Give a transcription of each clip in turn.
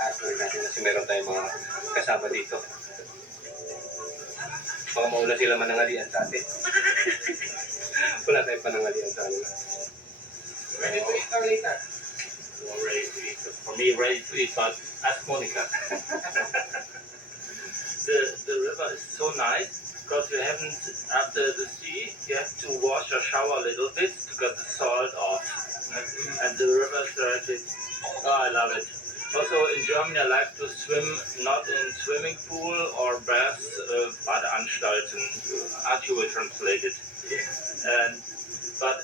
taas lang natin kasi meron tayong mga kasama dito. Baka mauna sila manangalian sa atin. Wala tayong panangalian sa kanila. Ready to eat or later? Well, ready to eat. For me, ready to eat, but ask Monica. The river is so nice because you haven't, after the sea, you have to wash or shower a little bit to get the salt off. And the river is very, oh, I love it. Also in Germany, I like to swim not in swimming pool or baths, Badeanstalten, Archie will translate it. But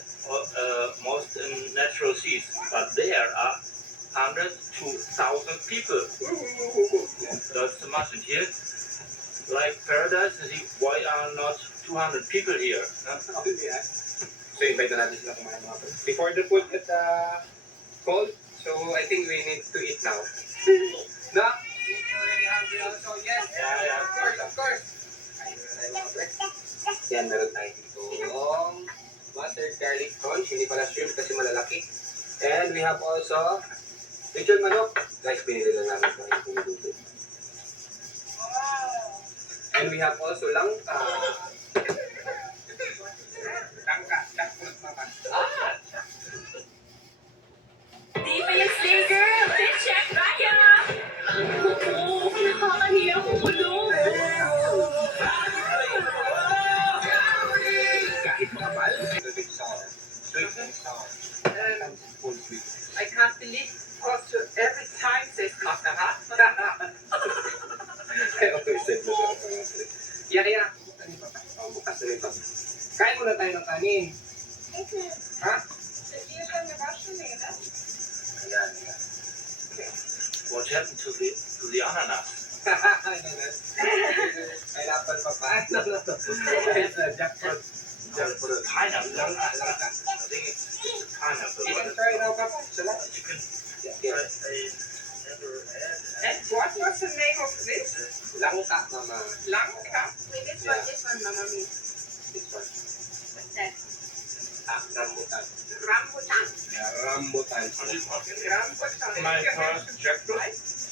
most in natural seas. But there are 100 to 1,000 people. That's too much. And here, like paradise, you see, why are not 200 people here? So invite na natin sila kumain mga po. Before the food get cold, so I think we need to eat now. No? You're already hungry also? Yes. Yeah. Of course. Yan, meron tayo dito. Yung mustard garlic prawns, hindi pala shrimp kasi malalaki. And we have also lechon manok. Guys, binili lang namin ito. Yung dito. And we have also langka. Langka, jackfruit mama. Di pa yung stay girl! Check tayo! Oo, nakakahiya ko kulong. Kahit makapal, a bit sour. Sweet and sour. And full sweet. I can't believe also every time says masarap. I always said masarap ang masarap. Yeah. Bukas na nito. Kain muna tayo ng kanin. Ha? Ayan. What happened to the ananas? Pineapple pa pa. It's a jackfruit. Jackfruit. Pineapple. Langka. I think it's a pineapple. You can try it out, Papa. Sarap. You can. Yeah. I never had. And what was the name of this? Langka, Mama. Lanka? Wait, this one, Mama means. This one. What's that? Rambutan. Rambutan. Yeah, rambutan. Rambutan. My first jackfruit. Nice.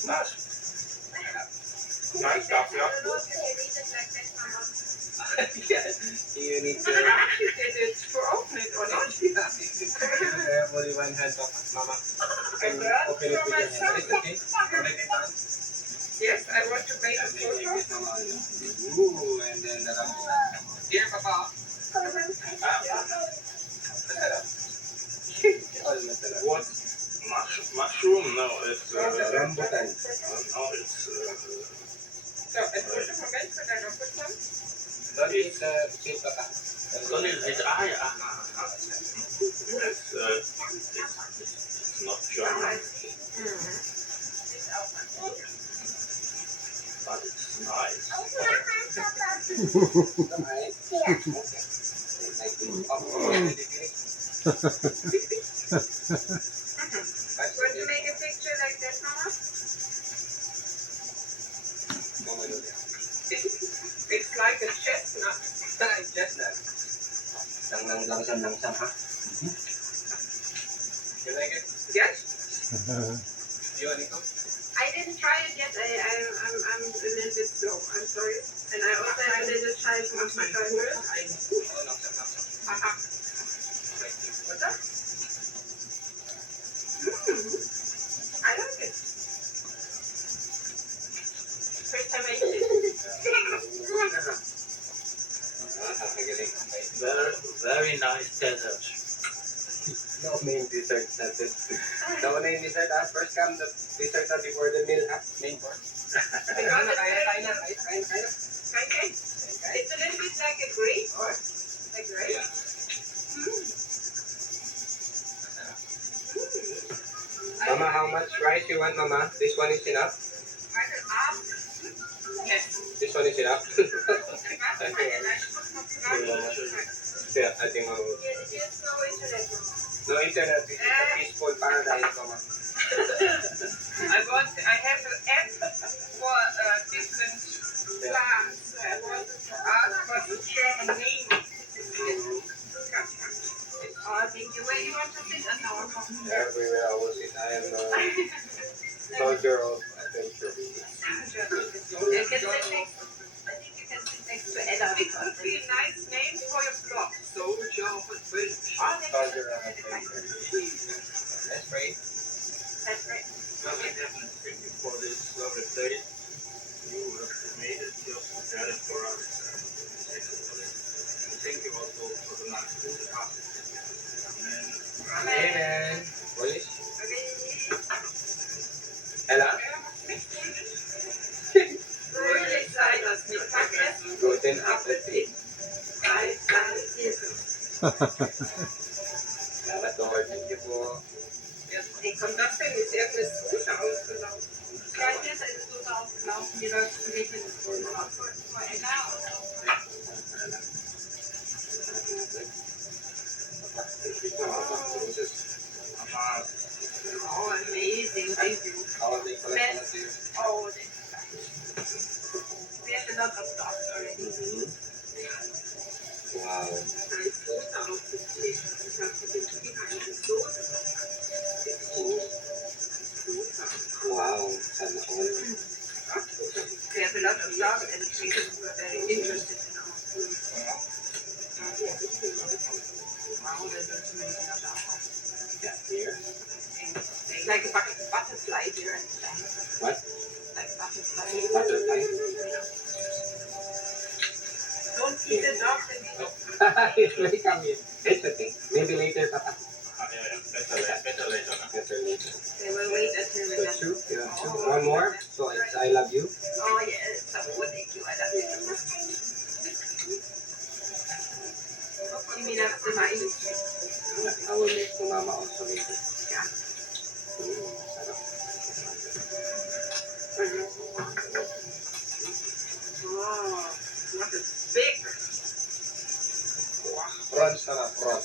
Nice stuff, yeah. I don't know if you can read it like that, Mama. Yes. You need to She did it to open it or not? have only one hand, Mama. And open it with your hand. Is it okay? Already done? Yes, I want to make a And then you photo. get Mama. Ooh, and then the rambutan. Here, Papa. Masarap. All masarap. What? Mushroom? No, it's. Rambutan. No, it's. So, het wordt een moment voor de rambutan. Don't eat sweet, Papa. Sorry, it's it's not German, but it's nice. Nice. Okay. Like this. Already finished? Want to make a picture like that, Mama? Mama, do that. It's like a chestnut. Chestnut. Langsam, ha? You like it? Yes? You want it? I didn't try it yet. I'm a little bit slow. I'm sorry. And I also have a little child who wants to try it. Oh, langsam. Haha. What's that? I like it. First time I eat it. Very, very nice desert. No main dessert natin. No main dessert, ha? First come the dessert before the meal, ha? Main course. Kain na. Okay. It's a little bit like a grape or a grape. Yeah. Mama, how much rice you want, Mama? This one is enough? I can ask. Yes. This one is enough? Yeah, I think Mama will. Here's no internet. No internet, this is a peaceful paradise, Mama. I have an app for different plants. I want to ask for the German name. Thank you. Where do you want to sit? Everywhere I will sit, I am a soldier of You can sit next. I think you can sit next to Ella because Would be a nice name for your blog. Soldier of Adventure. all next Soldier to of Adventure. Let's pray. That's right. Well, we haven't thank you for this lovely place. You have made it just better for us. Thank you for this. And thank you also for the nice food and us. Amen. Amen. Polish. Okay. Ella? Fröhlich sei das Mittagessen. Guten Appetit. Alter Jesus. Salamat Lord. Thank you po. Wie kommt das denn? Ist irgendeine Soße ausgelaufen? Ja, hier ist eine Soße aufgelaufen, die läuft für mich in das Soße aus. Vor Ella und oh, amazing. Thank you. Holiday collection to you. Oh, this we have a lot of dogs already. Wow. Eine Soße aufgeklebt. Ich habe gesehen, eine Soße. Wow. Sana all. We have a lot of dogs and chickens who are very interested in our food. Wow, there's so many other dogs. Yeah, here. Like a butterfly here and stuff. What? Like butterfly. Butterfly. Don't eat the dogs and eat It may come in. It's okay. Maybe later, Papa. Better later. Better later. They will wait until we So get. two. Yeah, two. One more. So it's I love you. Oh yes, so thank you. I love you. You mean that's the mine? I will make for Mama also later. Yeah. Sarap. Oh, what a big. Prawns na lang, prawns.